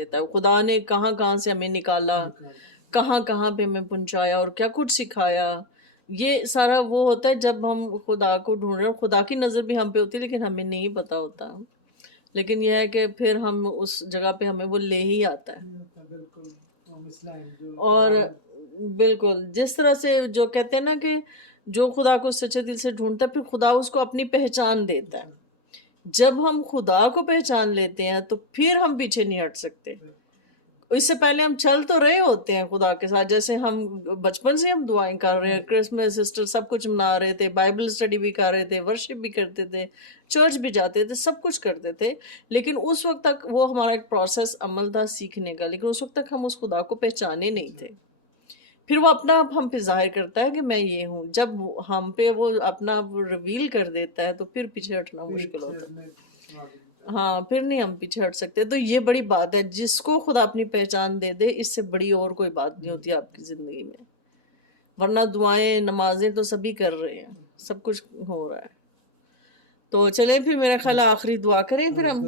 دیتا ہے خدا نے کہاں کہاں سے ہمیں نکالا، کہاں کہاں پہ ہمیں پہنچایا اور کیا کچھ سکھایا. یہ سارا وہ ہوتا ہے جب ہم خدا کو ڈھونڈ رہے ہیں. خدا کی نظر بھی ہم پہ ہوتی ہے لیکن ہمیں نہیں پتا ہوتا. لیکن یہ ہے کہ پھر ہم اس جگہ پہ ہمیں وہ لے ہی آتا ہے. اور بالکل جس طرح سے جو کہتے ہیں نا کہ جو خدا کو سچے دل سے ڈھونڈتا ہے پھر خدا اس کو اپنی پہچان دیتا ہے. جب ہم خدا کو پہچان لیتے ہیں تو پھر ہم پیچھے نہیں ہٹ سکتے. اس سے پہلے ہم چل تو رہے ہوتے ہیں خدا کے ساتھ، جیسے ہم بچپن سے ہم دعائیں کر رہے ہیں، کرسمس سسٹر سب کچھ منا رہے تھے، بائبل اسٹڈی بھی کر رہے تھے، ورشپ بھی کرتے تھے، چرچ بھی جاتے تھے، سب کچھ کرتے تھے. لیکن اس وقت تک وہ ہمارا ایک پروسیس عمل تھا سیکھنے کا، لیکن اس وقت تک ہم اس خدا کو پہچانے نہیں تھے. پھر وہ اپنا آپ ہم پہ ظاہر کرتا ہے کہ میں یہ ہوں. جب ہم پہ وہ اپنا ریویل کر دیتا ہے تو پھر پیچھے ہٹنا مشکل ہوتا ہے. ہاں پھر نہیں ہم پیچھے ہٹ سکتے. تو یہ بڑی بات ہے، جس کو خدا اپنی پہچان دے دے اس سے بڑی اور کوئی بات نہیں ہوتی آپ کی زندگی میں. ورنہ دعائیں نمازیں تو سبھی کر رہے ہیں، سب کچھ ہو رہا ہے. تو چلیں پھر میرا خیال ہے آخری دعا کریں پھر ہم.